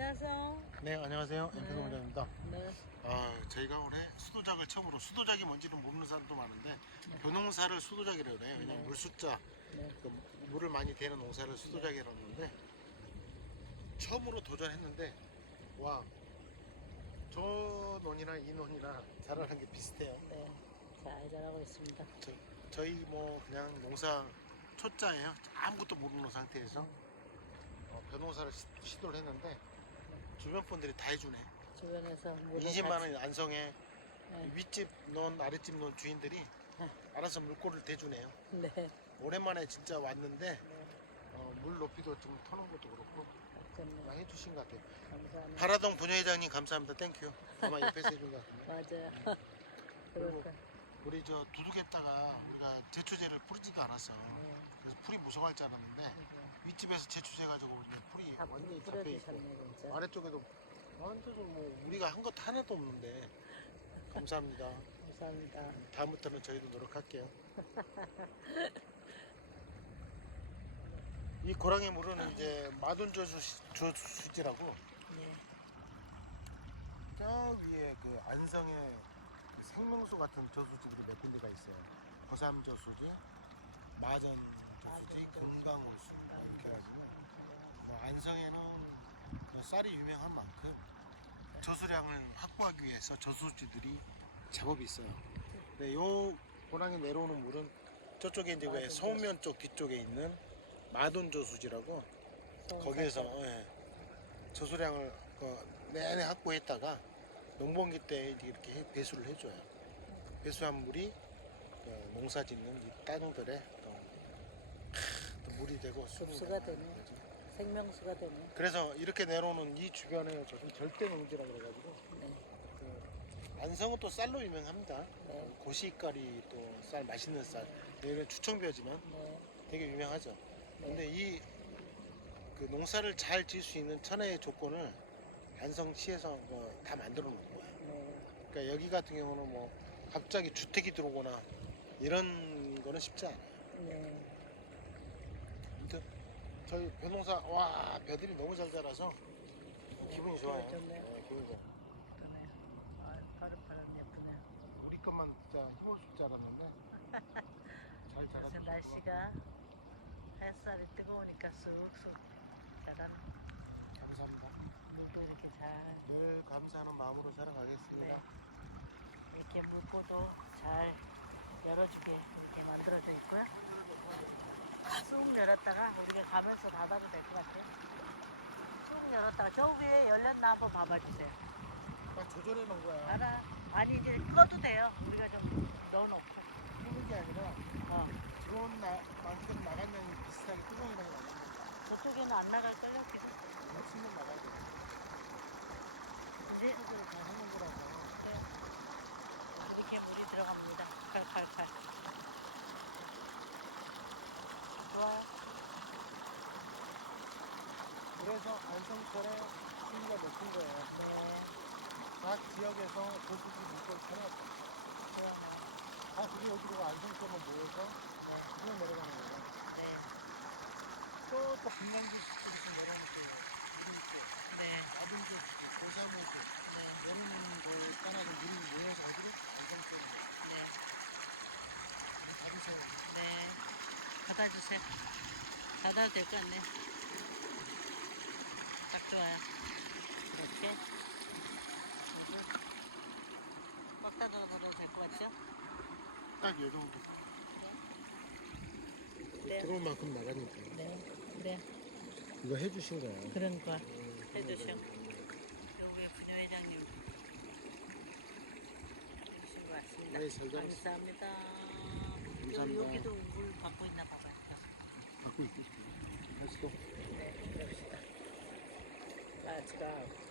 안녕하세요. 네 안녕하세요 네. 엠피노원장입니다 네. 아 저희가 올해 수도작을 처음으로 수도작이 뭔지는 모르는 사람도 많은데 벼농사를 수도작이라고 그래요 왜냐면 네. 물 숫자 네. 그 물을 많이 대는 농사를 수도작이라고 하는데 처음으로 도전했는데 와 저 논이나 이 논이나 자라는 게 비슷해요 네. 잘 자라고 있습니다. 저, 저희 뭐 그냥 농사 초짜예요 아무것도 모르는 상태에서 어, 벼농사를 시, 시도를 했는데 주변 분들이 다 해주네 주변에서 물을 20만 같이- 원 안성에 네. 윗집 논 아랫집 논 주인들이 네. 알아서 물꼬를 대주네요. 네. 오랜만에 진짜 왔는데 네. 어, 물 높이도 좀 터는 것도 그렇고 좋네요. 많이 해주신 것 같아요. 감사합니다. 바라동 부녀회장님 감사합니다. 땡큐. 아마 옆에서 해준 것 같은데 맞아요. 그럴까. 우리 저 두둑했다가 우리가 제초제를 뿌리지도 않았어. 네. 그래서 풀이 무성할 줄 알았는데 윗집에서 제초제 가지고 우리 풀이 다 완전히 잡혀 있고 뿌려주셨네 진짜. 아래쪽에도 완전 뭐 우리가 한 것도 하나도 없는데 감사합니다. 감사합니다. 다음부터는 저희도 노력할게요. 이 고랑의 물은 이제 마돈저수지라고 네. 저 위에 그 안성에 그 생명수 같은 저수지들이 몇 군데가 있어요. 거삼 저수지, 마전 저수지, 금강호수 안성에는 그 쌀이 유명한 만큼 저수량을 확보하기 위해서 저수지들이 제법 있어요. 근데 요 고랑에 내려오는 물은 저쪽에 이제 왜 서운면 쪽 뒤쪽에 있는 마돈 저수지라고 거기에서. 예, 저수량을 그 내내 확보했다가 농번기 때 이렇게 해- 배수를 해줘요. 배수한 물이 그 농사 짓는 이 땅들에 또, 크, 또 물이 되고 수분이 흡수가 되고 되네. 그러죠. 생명수가 되네. 그래서 이렇게 내려오는 이 주변에 절대 농지라 그래가지고 네. 그 안성은 또 쌀로 유명합니다. 네. 고시가리 또 쌀 맛있는 쌀. 여기는 추청벼지만 네. 되게 유명하죠. 네. 근데 이 그 농사를 잘 지을 수 있는 천혜의 조건을 안성시에서 뭐 다 만들어 놓은 거예요. 네. 그러니까 여기 같은 경우는 뭐 갑자기 주택이 들어오거나 이런 거는 쉽지 않아요. 네. 저희 벼농사 와 벼들이 너무 잘 자라서 기분이 좋아요. 네, 기분이 좋아. 그러네요. 아, 파릇파릇 예쁘네요. 우리 것만 진짜 힘없을 줄 알았는데 잘 요새 자랐어요. 날씨가 햇살이 뜨거우니까 쑥쑥 자란 감사합니다. 물도 이렇게 잘 늘 감사하는 마음으로 살아가겠습니다. 네. 이렇게 물고도 잘 열어주게 이렇게 만들어져 있고요. 쑥 열었다가 이렇게 가면서 닫아도 될 것 같아요. 쑥 열었다가 저 위에 열렸나 한번 봐봐주세요. 아, 조절해 놓은 거야. 알아. 아니 이제 꺼도 돼요. 우리가 좀 넣어놓고. 뜨는 게 아니라 어. 들어온 나, 만큼 양이 비슷하게 뜨거운 양이 나가면 저쪽에는 안 나갈걸요? 계속. 훨씬 나가야 돼. 이제 소주를 다 해놓은 거라서 이렇게 물이 들어갑니다. 칼칼칼. 좋아요. 그래서 안성철에 순위가 높은 거예요. 네. 각 지역에서 고수지 물건을 찾아왔다. 좋아요. 다 그게 여기로 안성철로 모여서 그냥 내려가는 거예요. 네. 또 또 분량지 쪽에서 내려오는 게 뭐, 이런 쪽, 네. 고사무 쪽, 네. 내리는 그 까나를 물을 이용해서 안 들어? 안성철 네. 받으세요. 네. 닫아주세요. 닫아도 될 것 같네. 딱 좋아요. 이렇게. 꽉 닫아도 될 것 같죠? 딱 요 정도. 네. 들어올 만큼 나가니까. 네. 네. 이거 해주신 거야. 그런 거 해주셔. 여기 부녀회장님 해주신 것 같습니다. 네, 잘. 감사합니다. 감사합니다. 여기도 물 받고 있나 봐봐요. 갖고 또. 네, 그럽시다. Let's.